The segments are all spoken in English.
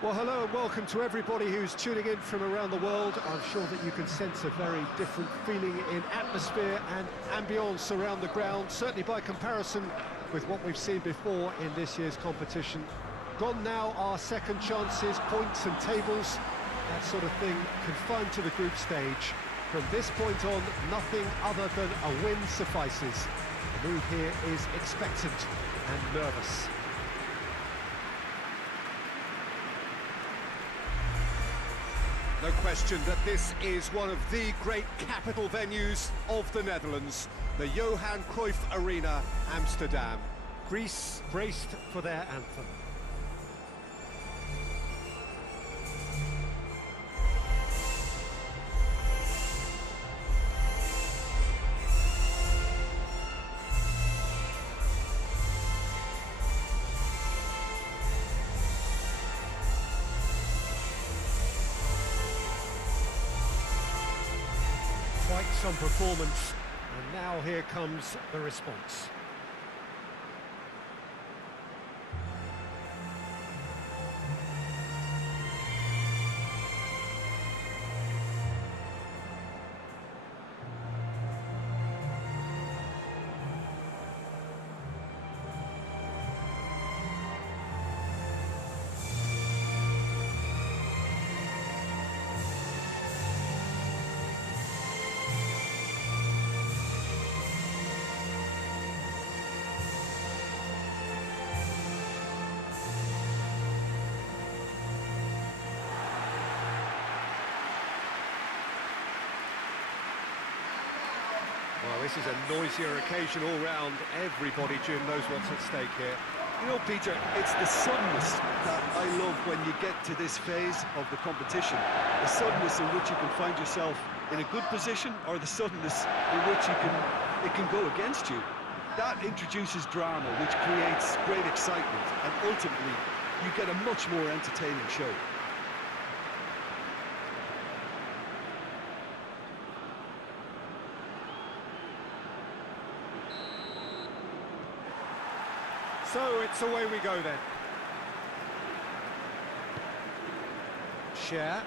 Well, hello and welcome to everybody who's tuning in from around the world. I'm sure that you can sense a very different feeling in atmosphere and ambience around the ground, certainly by comparison with what we've seen before in this year's competition. Gone now are second chances, points and tables, that sort of thing confined to the group stage. From this point on, nothing other than a win suffices. The mood here is expectant and nervous. No question that this is one of the great capital venues of the Netherlands, the Johan Cruyff Arena, Amsterdam. Greece braced for their anthem. Quite some performance, and now here comes the response. Well, this is a noisier occasion all round. Everybody, Jim, knows what's at stake here. You know, Peter, it's the suddenness that I love when you get to this phase of the competition. The suddenness in which you can find yourself in a good position, or the suddenness in which it can go against you. That introduces drama, which creates great excitement, and ultimately you get a much more entertaining show. So it's away we go then. Share.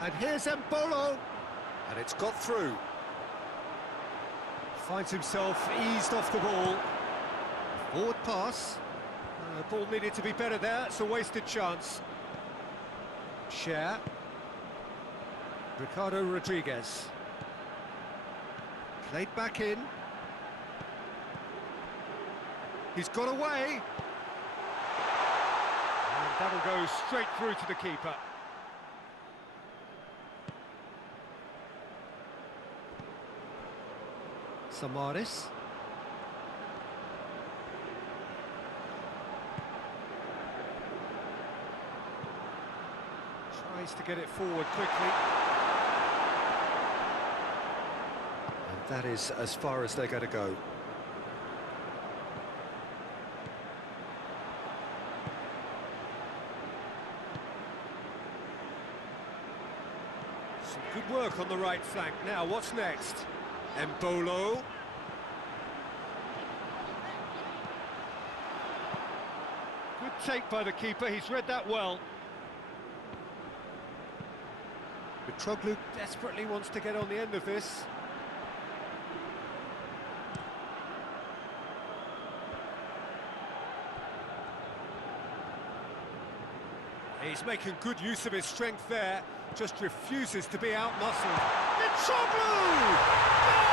And here's Mbolo. And it's got through. Finds himself eased off the ball. Forward pass. The ball needed to be better there, it's a wasted chance. Share. Ricardo Rodriguez. Played back in. He's got away. And that'll go straight through to the keeper. Samaris. Tries to get it forward quickly. And that is as far as they're going to go. Some good work on the right flank. Now, what's next? Mbolo. Good take by the keeper, he's read that well. Mitroglou desperately wants to get on the end of this. He's making good use of his strength there, just refuses to be out-muscled. Mitroglou! Goal!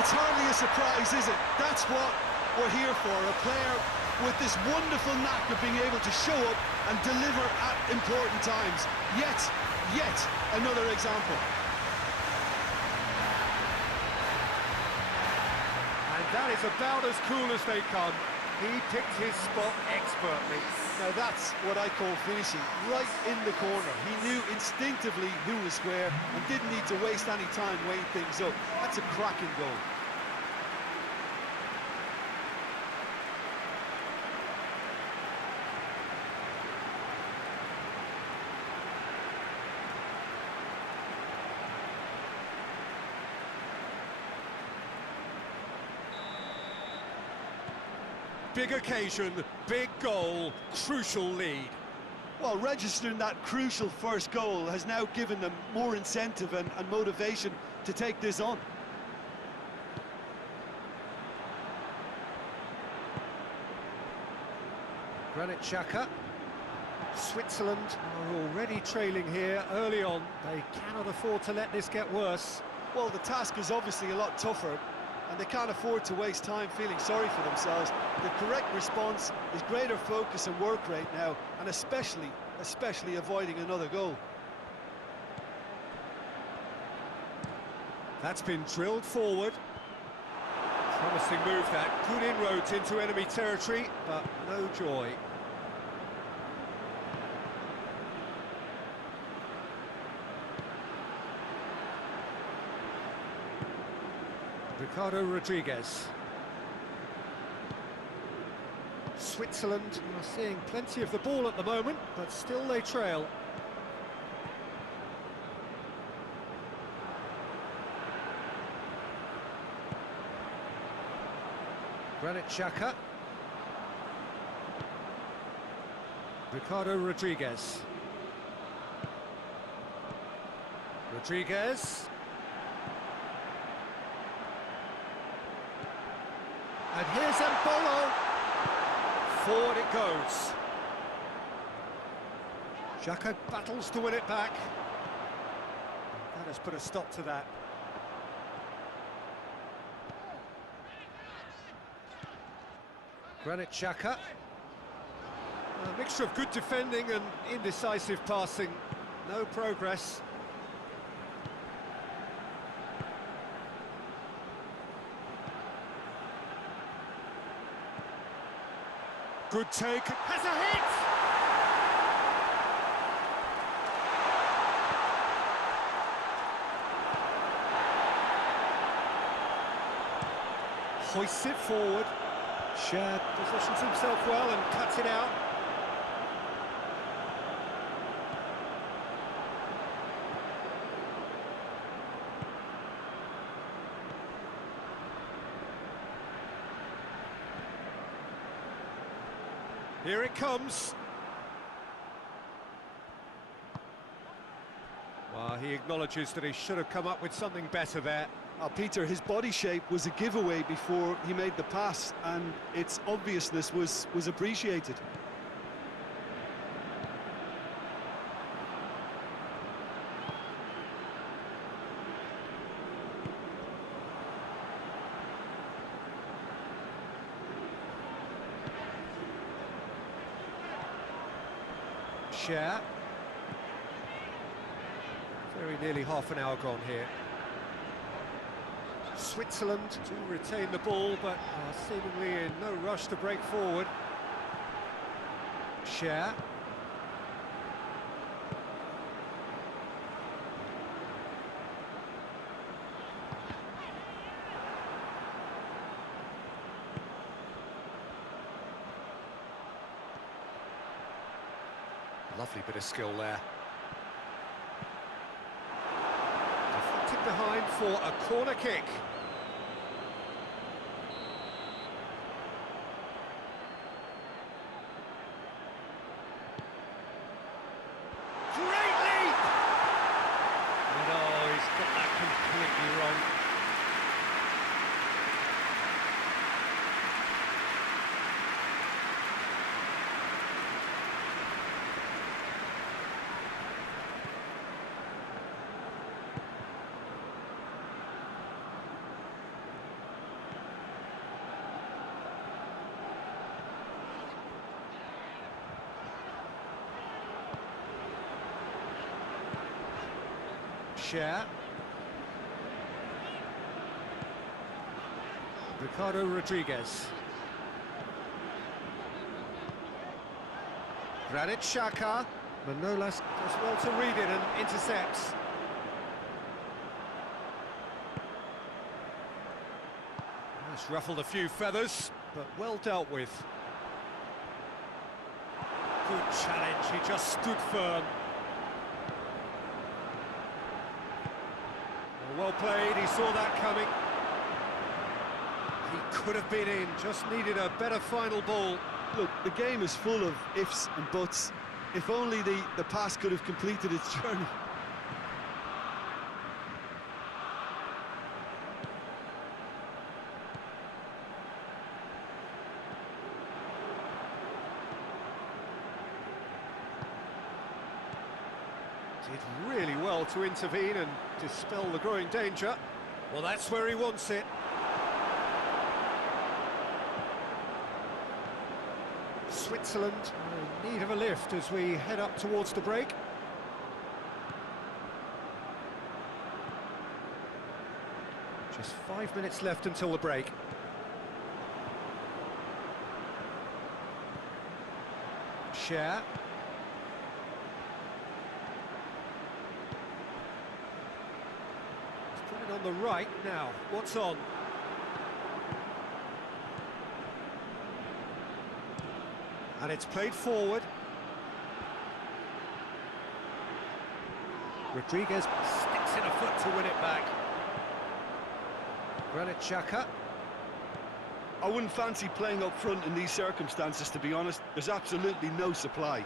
It's hardly a surprise, is it? That's what we're here for, a player with this wonderful knack of being able to show up and deliver at important times. Yet another example. And that is about as cool as they come. He picked his spot expertly. Now that's what I call finishing, right in the corner. He knew instinctively who was where and didn't need to waste any time weighing things up. That's a cracking goal. Big occasion, big goal, crucial lead. Well, registering that crucial first goal has now given them more incentive and motivation to take this on. Granit Xhaka. Switzerland are already trailing here early on. They cannot afford to let this get worse. Well, the task is obviously a lot tougher, and they can't afford to waste time feeling sorry for themselves. The correct response is greater focus and work rate now, and especially avoiding another goal. That's been drilled forward. Promising move that. Good inroads into enemy territory, but no joy. Ricardo Rodriguez. Switzerland are seeing plenty of the ball at the moment, but still they trail. Granit Xhaka. Ricardo Rodriguez. Rodriguez. And here's Mbolo. Forward it goes. Xhaka battles to win it back. That has put a stop to that. Granit Xhaka. A mixture of good defending and indecisive passing. No progress. Good take. Has a hit! Hoists it forward. Shad positions himself well and cuts it out. Here it comes. Well, he acknowledges that he should have come up with something better there. Peter, his body shape was a giveaway before he made the pass, and its obviousness was appreciated. Share. Very nearly half an hour gone here. Switzerland to retain the ball, but are seemingly in no rush to break forward. Share. Lovely bit of skill there. Deflected behind for a corner kick. Great leap! And oh, he's got that completely wrong. Share. Ricardo Rodriguez. Granit Xhaka. Manolas does well to read it and intercepts. That's ruffled a few feathers, but well dealt with. Good challenge, he just stood firm. Well played, he saw that coming. He could have been in, just needed a better final ball. Look, the game is full of ifs and buts. If only the pass could have completed its journey. Did really well to intervene and dispel the growing danger. Well, that's where he wants it. Switzerland are in need of a lift as we head up towards the break. Just 5 minutes left until the break. Share. On the right now, what's on? And it's played forward. Rodriguez sticks in a foot to win it back. Granit Xhaka. I wouldn't fancy playing up front in these circumstances, to be honest. There's absolutely no supply.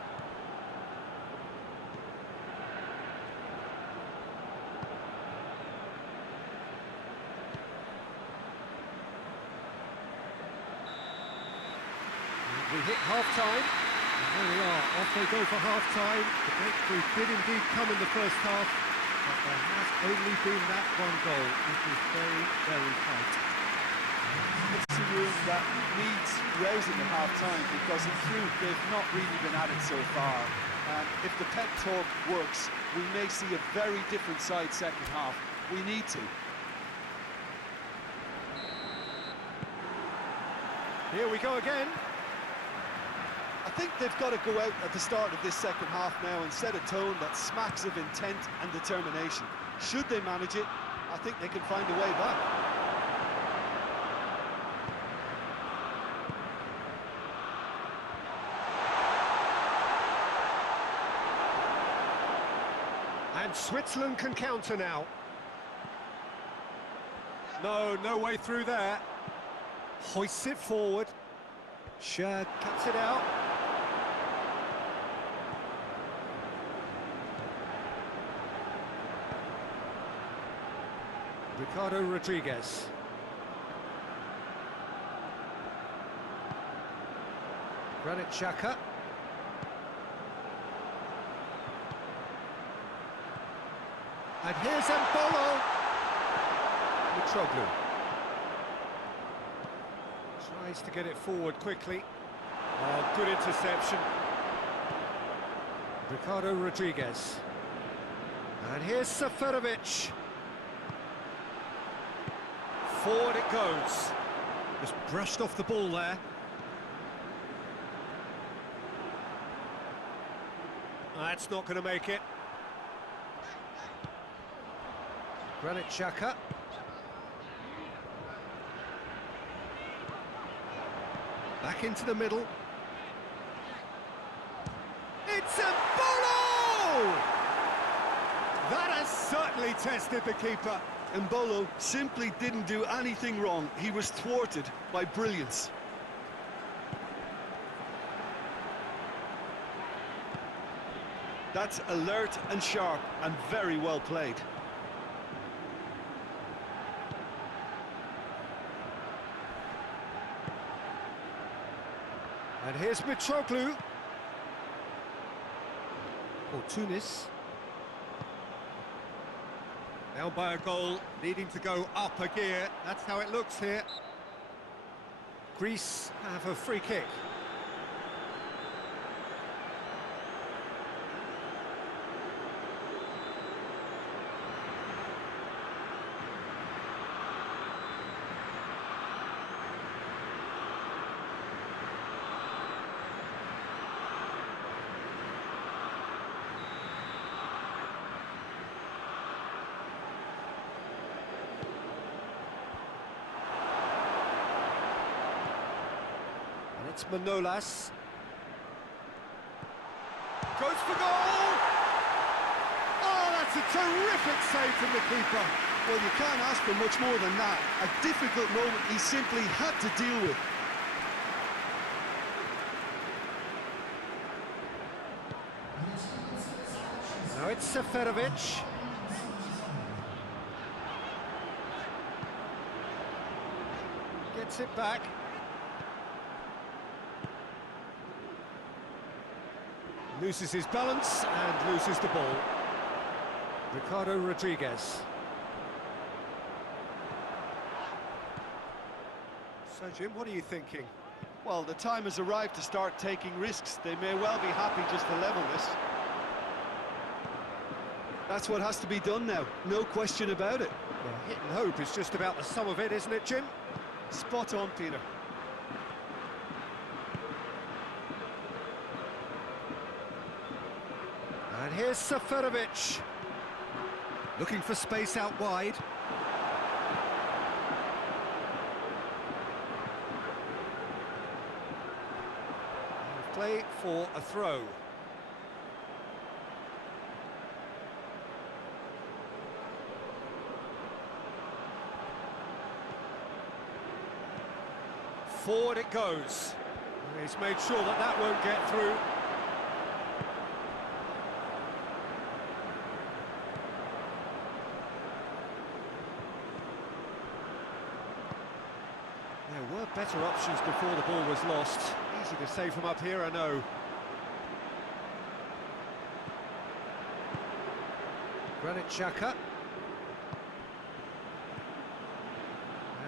We hit half-time, and there we are, off they go for half-time. The breakthrough did indeed come in the first half, but there has only been that one goal. It is very, very tight. It's a room that needs rousing at half-time, because in truth, they've not really been at it so far. And if the pep talk works, we may see a very different side second half. We need to. Here we go again. I think they've got to go out at the start of this second half now and set a tone that smacks of intent and determination. Should they manage it, I think they can find a way back. And Switzerland can counter now. No way through there. Hoists it forward. Shad cuts it out. Ricardo Rodriguez. Granit Xhaka. And here's Mbolo. Mitroglou. Tries to get it forward quickly. Oh, good interception. Ricardo Rodriguez. And here's Seferovic. Forward it goes. Just brushed off the ball there. That's not going to make it. Granit Xhaka. Back into the middle. It's a Mbolo! That has certainly tested the keeper. Mbolo simply didn't do anything wrong. He was thwarted by brilliance. That's alert and sharp and very well played. And here's Mitroglou. For Tunis. Down by a goal, needing to go up a gear. That's how it looks here. Greece have a free kick. It's Manolas. Goes for goal! Oh, that's a terrific save from the keeper. Well, you can't ask for much more than that. A difficult moment he simply had to deal with. Now it's Seferovic. Gets it back. Loses his balance and loses the ball. Ricardo Rodriguez. So, Jim, what are you thinking? Well, the time has arrived to start taking risks. They may well be happy just to level this. That's what has to be done now, no question about it. Well, hit and hope is just about the sum of it, isn't it, Jim? Spot on, Peter. And here's Seferovic. Looking for space out wide. Play for a throw. Forward it goes. He's made sure that that won't get through. There were better options before the ball was lost. Easy to say from up here, I know. Granit Xhaka.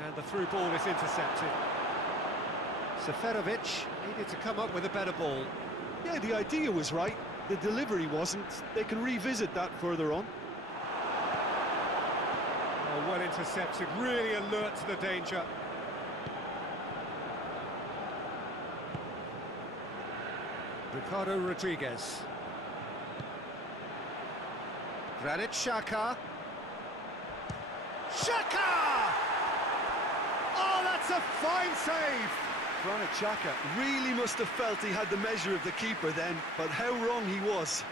And the through ball is intercepted. Seferovic needed to come up with a better ball. Yeah, the idea was right. The delivery wasn't. They can revisit that further on. Oh, well intercepted, really alert to the danger. Ricardo Rodriguez. Granit Xhaka. Xhaka! Oh, that's a fine save! Granit Xhaka really must have felt he had the measure of the keeper then, but how wrong he was.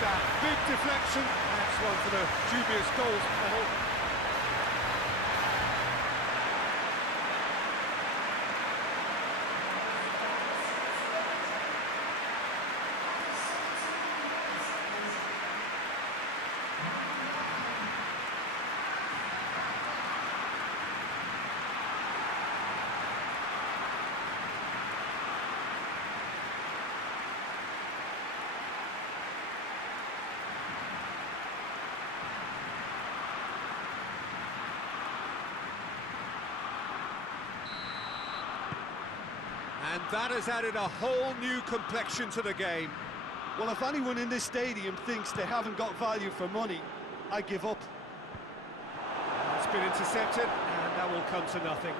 That big deflection, that's one for the dubious goals panel. And that has added a whole new complexion to the game. Well, if anyone in this stadium thinks they haven't got value for money, I give up. It's been intercepted, and that will come to nothing.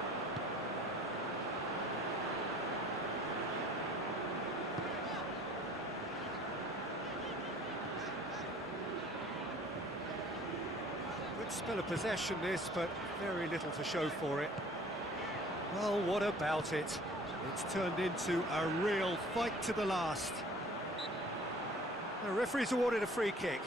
Good spell of possession this, but very little to show for it. Well, what about it? It's turned into a real fight to the last. The referee's awarded a free kick.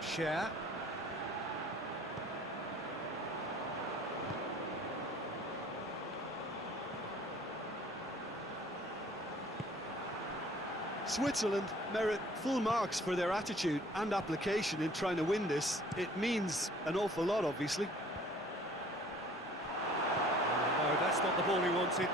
Share. Switzerland merit full marks for their attitude and application in trying to win this. It means an awful lot, obviously. No, that's not the ball he wanted.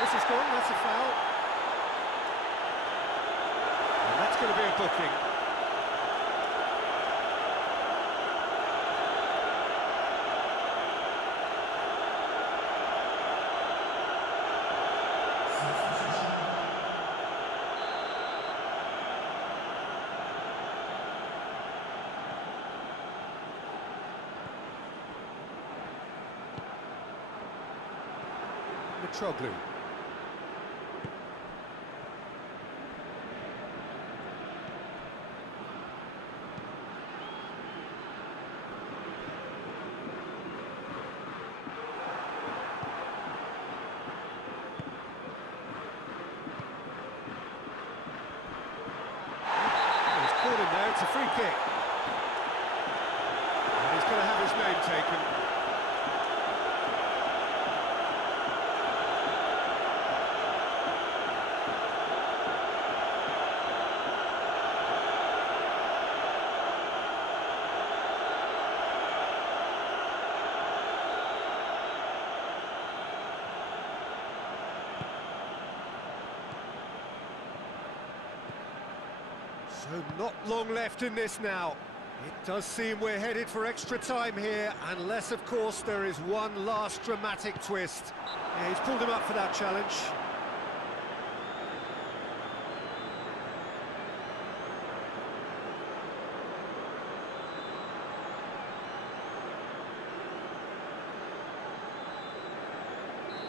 This is gone, that's a foul. And that's going to be a booking. Troglu. He's caught him there, it's a free kick. And he's going to have his name taken. So not long left in this now. It does seem we're headed for extra time here, unless, of course, there is one last dramatic twist. Yeah, he's pulled him up for that challenge.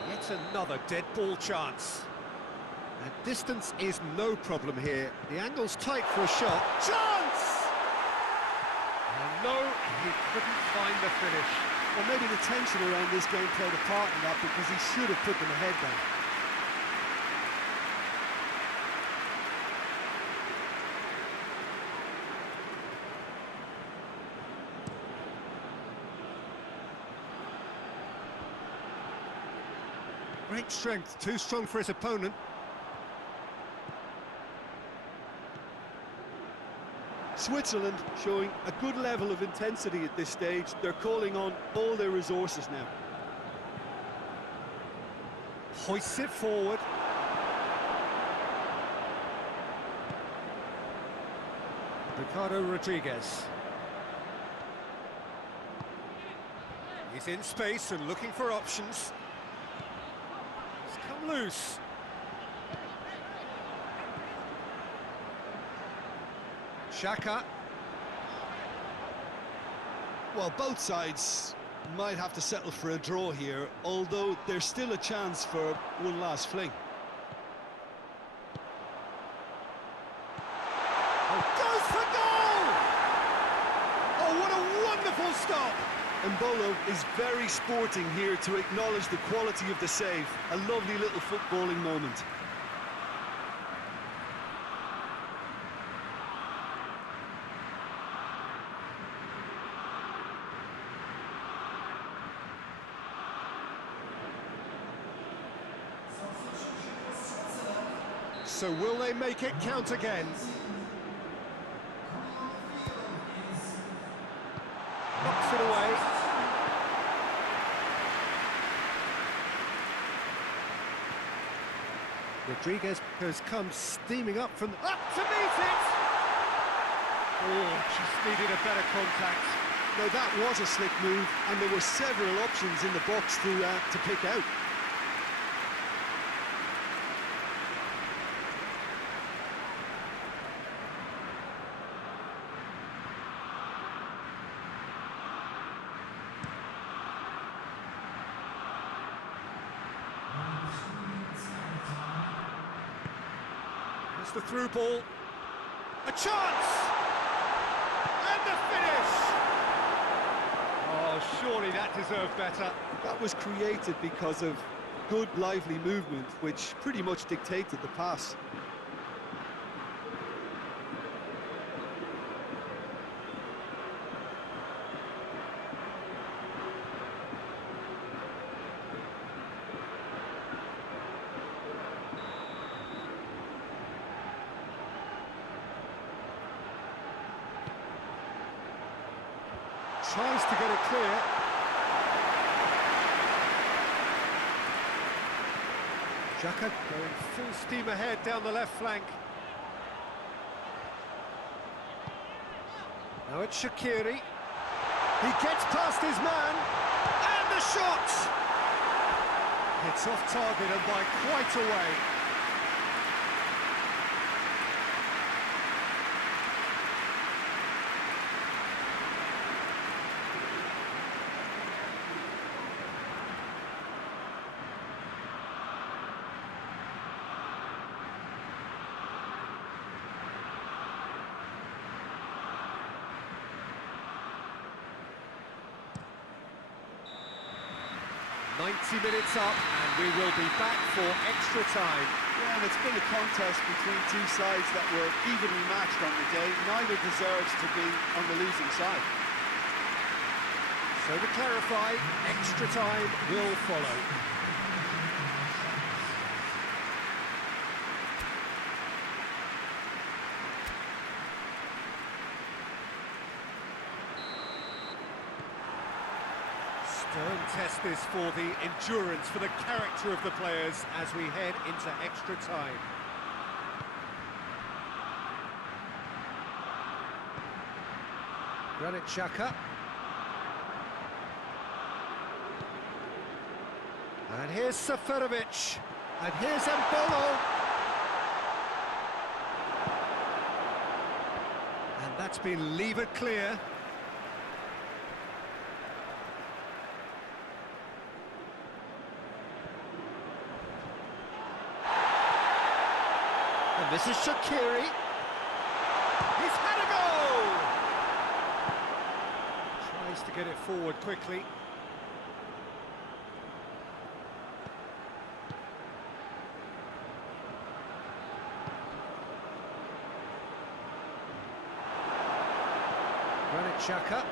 Yet another dead ball chance. And distance is no problem here. The angle's tight for a shot. Chance! And no, he couldn't find the finish. Well, maybe the tension around this game played a part in that, because he should have put them ahead then. Great strength, too strong for his opponent. Switzerland showing a good level of intensity at this stage. They're calling on all their resources now. Hoists it forward. Ricardo Rodriguez. He's in space and looking for options. He's come loose. Xhaka. Well, both sides might have to settle for a draw here, although there's still a chance for one last fling. Oh, goes for goal! Oh, what a wonderful stop! Mbolo is very sporting here to acknowledge the quality of the save. A lovely little footballing moment. So will they make it count again? Knocks it away. Rodriguez has come steaming up from... Up to meet it! Oh, just needed a better contact. Now that was a slick move, and there were several options in the box to pick out. It's the through ball. A chance! And the finish! Oh, surely that deserved better. That was created because of good, lively movement, which pretty much dictated the pass. Tries to get it clear. Xhaka going full steam ahead down the left flank. Now it's Shaqiri. He gets past his man, and the shot! It's off target and by quite a way. 90 minutes up, and we will be back for extra time. Yeah, and it's been a contest between two sides that were evenly matched on the day. Neither deserves to be on the losing side. So to clarify, extra time will follow. Stern test this for the endurance, for the character of the players as we head into extra time. Granit Xhaka. And here's Seferovic. And here's Embolo. And that's been levered clear. And this is Shaqiri. He's had a goal! Tries to get it forward quickly. Granit Xhaka.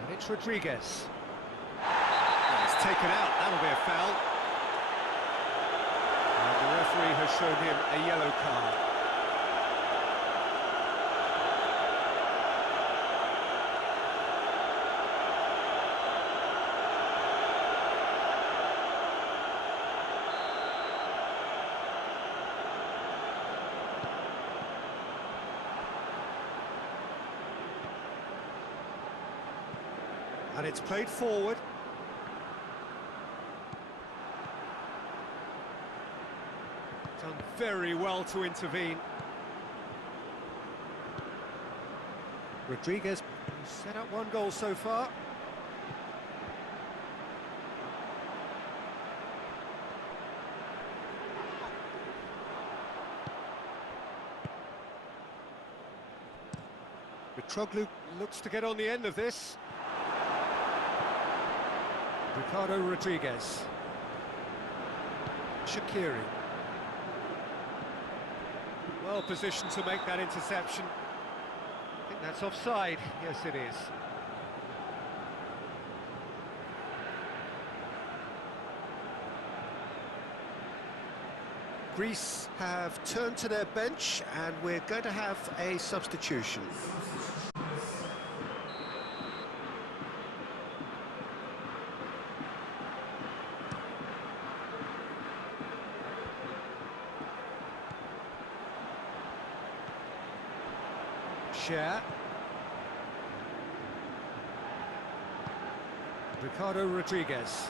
And it's Rodriguez. Oh, it's taken out, that'll be a foul. And the referee has shown him a yellow card. And it's played forward. Done very well to intervene. Rodriguez set up one goal so far. Mitroglou looks to get on the end of this. Ricardo Rodriguez. Shaqiri. Well positioned to make that interception. I think that's offside. Yes, it is. Greece have turned to their bench, and we're going to have a substitution. Ricardo Rodriguez.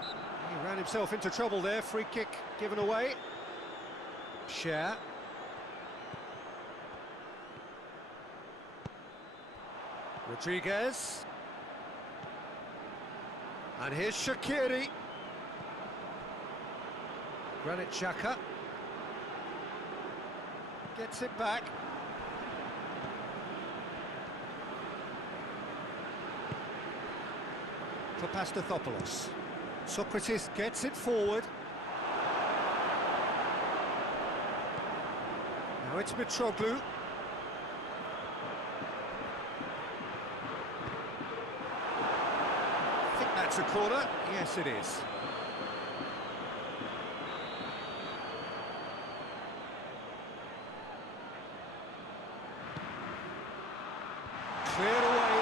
He ran himself into trouble there, free kick given away. Cher. Rodriguez. And here's Shaqiri. Granit Xhaka. Gets it back. Papastathopoulos. Socrates gets it forward. Now it's Mitroglou. I think that's a corner. Yes, it is. Cleared away.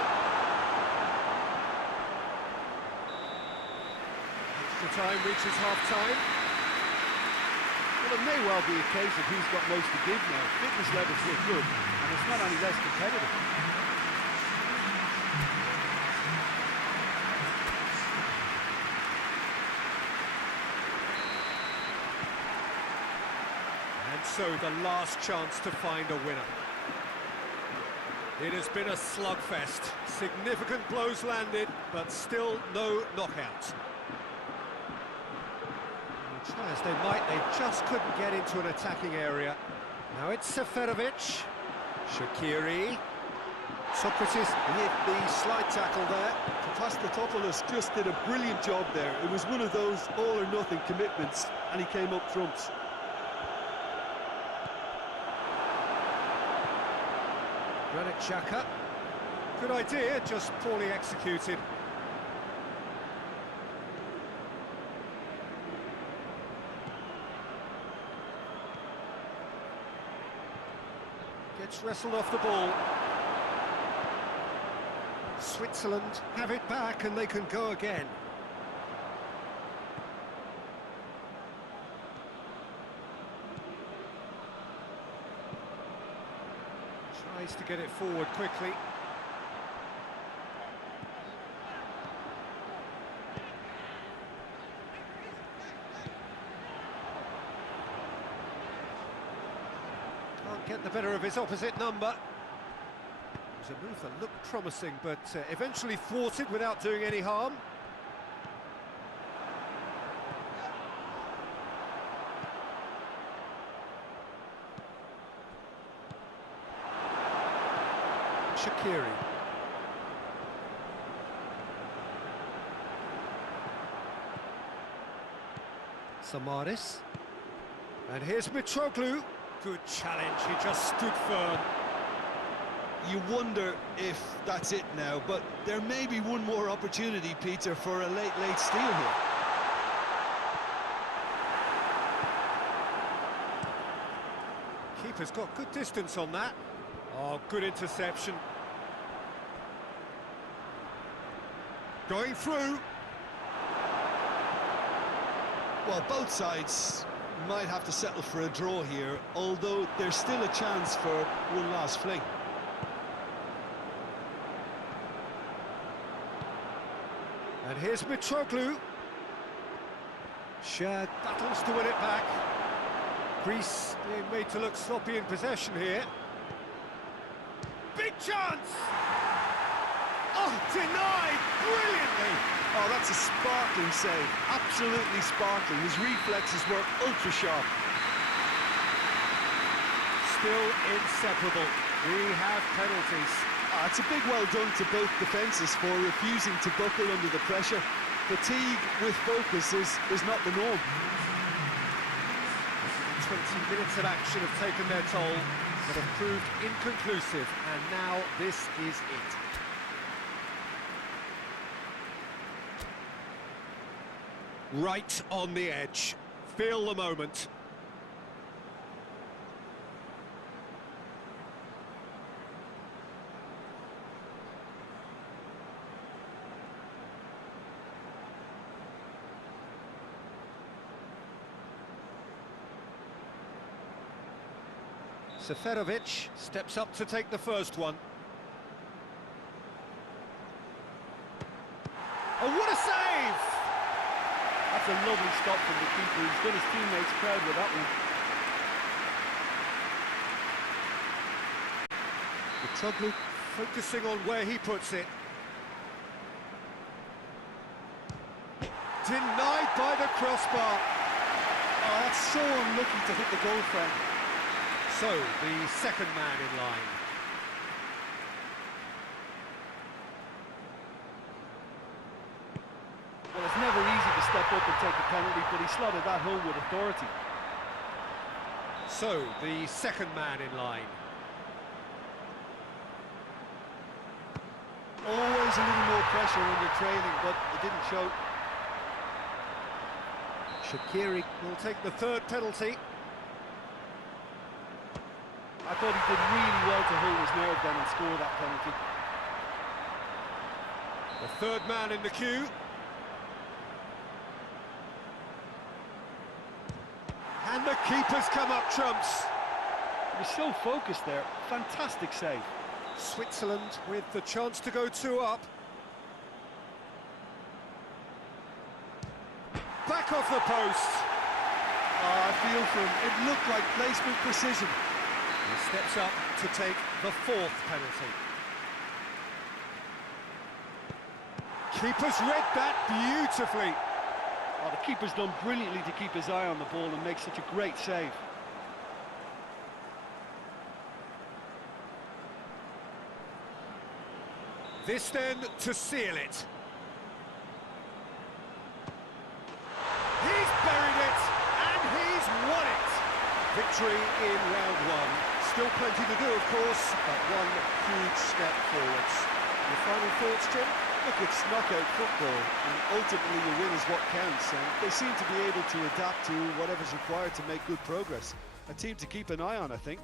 Extra time reaches half-time. Well, it may well be a case of who's got most to give now. Fitness levels look good, and it's not any less competitive. And so the last chance to find a winner. It has been a slugfest. Significant blows landed, but still no knockout. Try as they might, they just couldn't get into an attacking area. Now it's Seferovic. Shaqiri. Socrates. Hit the slide tackle there. Papastatopoulos just did a brilliant job there. It was one of those all-or-nothing commitments, and he came up trumps. Granit Xhaka. Good idea, just poorly executed. Gets wrestled off the ball. Switzerland have it back and they can go again. Tries to get it forward quickly. Can't get the better of his opposite number. It was a move that looked promising, but eventually thwarted without doing any harm. Shaqiri. Samaris. And here's Mitroglou. Good challenge, he just stood firm. You wonder if that's it now, but there may be one more opportunity, Peter, for a late steal here. Keeper's got good distance on that. Oh, good interception. Going through. Well, both sides might have to settle for a draw here, although there's still a chance for one last fling. And here's Mitroglou. Shad battles to win it back. Greece being made to look sloppy in possession here. Big chance! Oh, denied brilliantly! Oh, that's a sparkling save. Absolutely sparkling. His reflexes were ultra sharp. Still inseparable. We have penalties. It's a big well done to both defences for refusing to buckle under the pressure. Fatigue with focus is not the norm. 20 minutes of action have taken their toll, but have proved inconclusive, and now this is it. Right on the edge. Feel the moment. Seferovic steps up to take the first one. Oh, what a save! That's a lovely stop from the keeper. He's done his teammates proud with that one. Mitroglou focusing on where he puts it. Denied by the crossbar. Oh, that's so unlucky to hit the goal frame. So, the second man in line. Well, it's never easy to step up and take a penalty, but he slotted that home with authority. So, the second man in line. Always a little more pressure when you're trailing, but it didn't show. Shaqiri will take the third penalty. I thought he did really well to hold his nerve then and score that penalty. The third man in the queue. And the keeper's come up trumps. He was so focused there. Fantastic save. Switzerland with the chance to go 2 up. Back off the post. Oh, I feel for him. It looked like placement precision. He steps up to take the 4th penalty. Keeper's read that beautifully. Oh, the keeper's done brilliantly to keep his eye on the ball and make such a great save. This then to seal it. He's buried it, and he's won it. Victory in round 1. Still plenty to do, of course, but one huge step forwards. Your final thoughts, Jim? Look, it's knockout football, and ultimately the win is what counts, and they seem to be able to adapt to whatever's required to make good progress. A team to keep an eye on, I think.